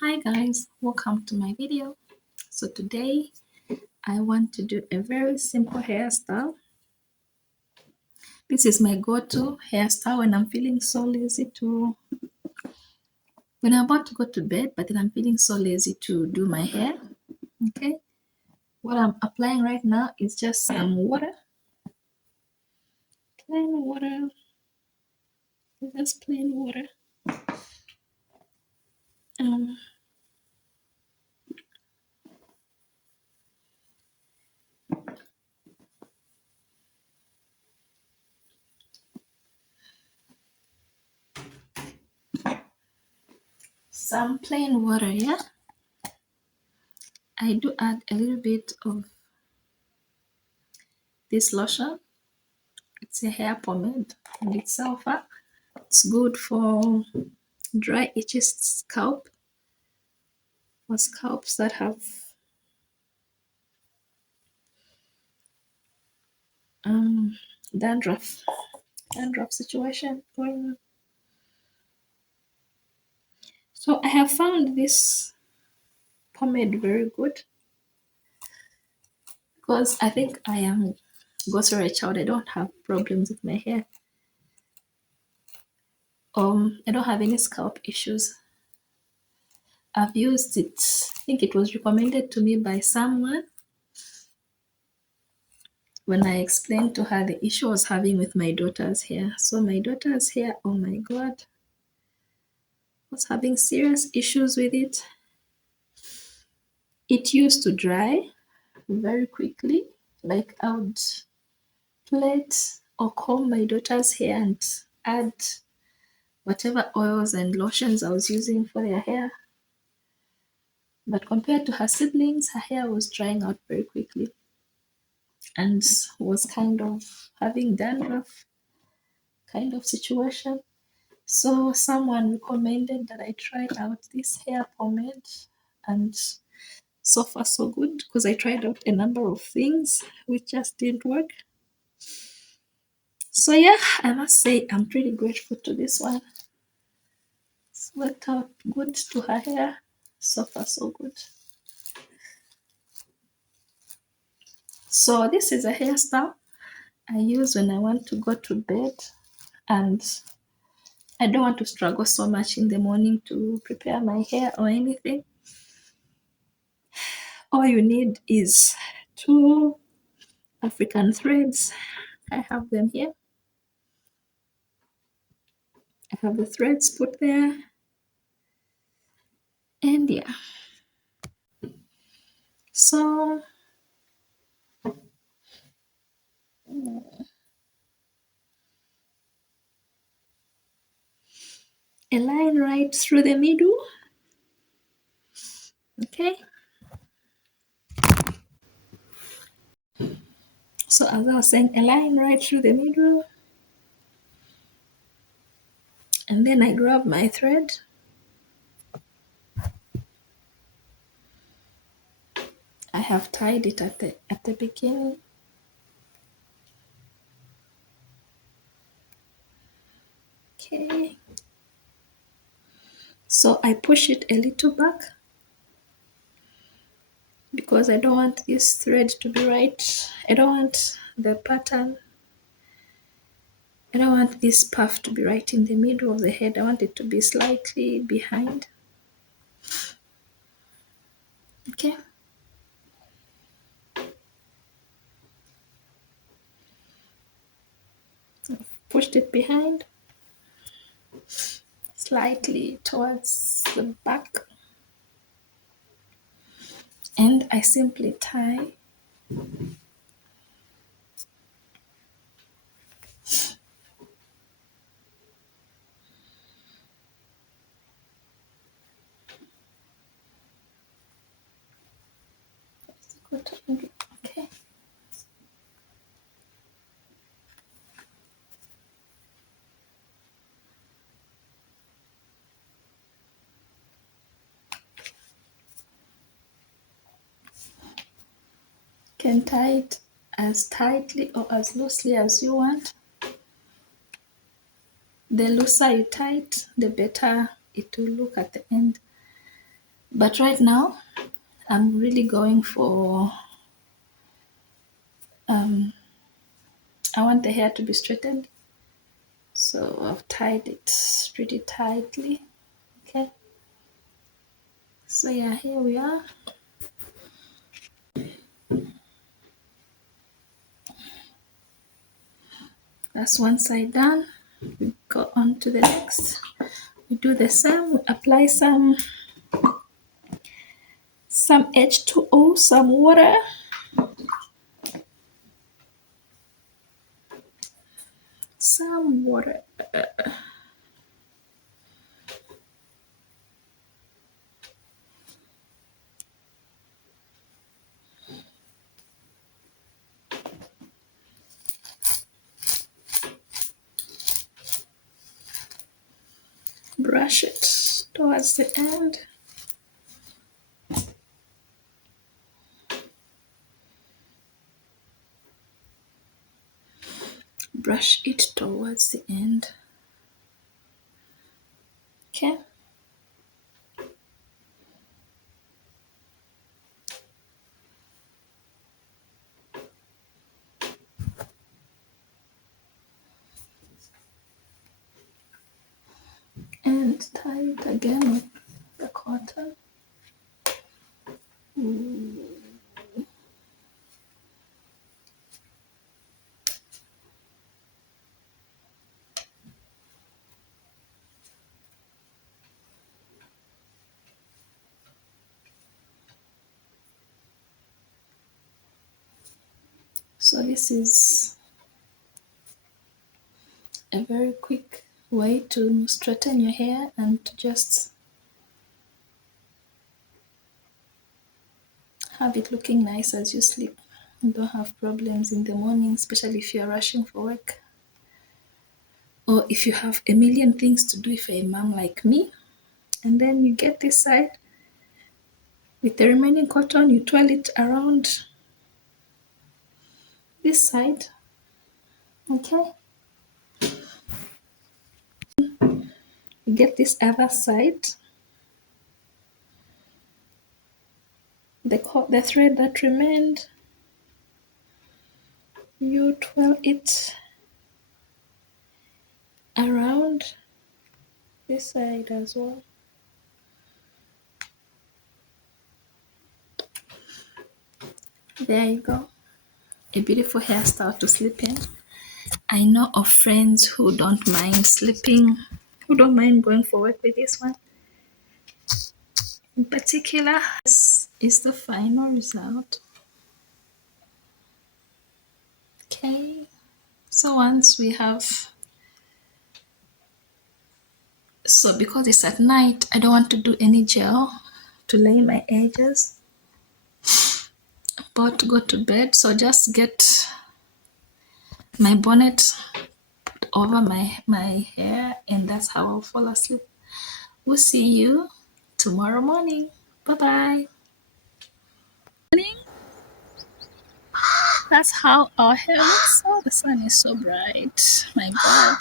Hi guys, welcome to my video. So today I want to do a very simple hairstyle. This is my go-to hairstyle when I'm feeling so lazy when I'm about to go to bed, but then I'm feeling so lazy to do my hair. Okay, what I'm applying right now is just some water, plain water, just plain water. Um, some plain water, yeah. I do add a little bit of this lotion. It's a hair pomade and it's sulfur. It's good for dry, itchy scalp or scalps that have um, dandruff, dandruff situation going on. So I have found this pomade very good because I think I am grocery child. I don't have problems with my hair. I don't have any scalp issues. I've used it. I think it was recommended to me by someone when I explained to her the issue I was having with my daughter's hair. So my daughter's hair, oh my god, was having serious issues with it. It used to dry very quickly. Like I would plait or comb my daughter's hair and add whatever oils and lotions I was using for their hair. But compared to her siblings, her hair was drying out very quickly and was kind of having dandruff kind of situation. So someone recommended that I try out this hair pomade, and so far so good because I tried out a number of things which just didn't work. So yeah, I must say I'm pretty grateful to this one. It's worked out good to her hair. So far so good. So this is a hairstyle I use when I want to go to bed and I don't want to struggle so much in the morning to prepare my hair or anything. All you need is two African threads. I have them here. I have the threads put there. And yeah. So a line right through the middle. Okay. So as I was saying, a line right through the middle. And then I grab my thread. I have tied it at the beginning. Okay. So I push it a little back because I don't want this thread to be right. I don't want the pattern. I don't want this puff to be right in the middle of the head. I want it to be slightly behind. Okay. Pushed it behind, slightly towards the back. And I simply tie. Okay. Can tie it as tightly or as loosely as you want. The looser you tie it, the better it will look at the end. But right now, I'm really going for, um, I want the hair to be straightened. So I've tied it pretty tightly. Okay. So yeah, here we are. That's one side done. We go on to the next. We do the same. We apply some H2O, some water. Some water. Brush it towards the end. Brush it towards the end. Okay. And tie it again with the cotton. So this is a very quick way to straighten your hair and to just have it looking nice as you sleep. You don't have problems in the morning, especially if you're rushing for work. Or if you have a million things to do, if you're a mom like me, and then you get this side with the remaining cotton, you twirl it around this side. Okay, you get this other side, the thread that remained, you twirl it around this side as well. There you go. A beautiful hairstyle to sleep in. I know of friends who don't mind sleeping, who don't mind going for work with this one. In particular, this is the final result. Okay, so once we have, so because it's at night, I don't want to do any gel to lay my edges, about to go to bed, so just get my bonnet over my hair, and that's how I'll fall asleep. We'll see you tomorrow morning. Bye bye. That's how our hair looks. Oh, the sun is so bright. My God.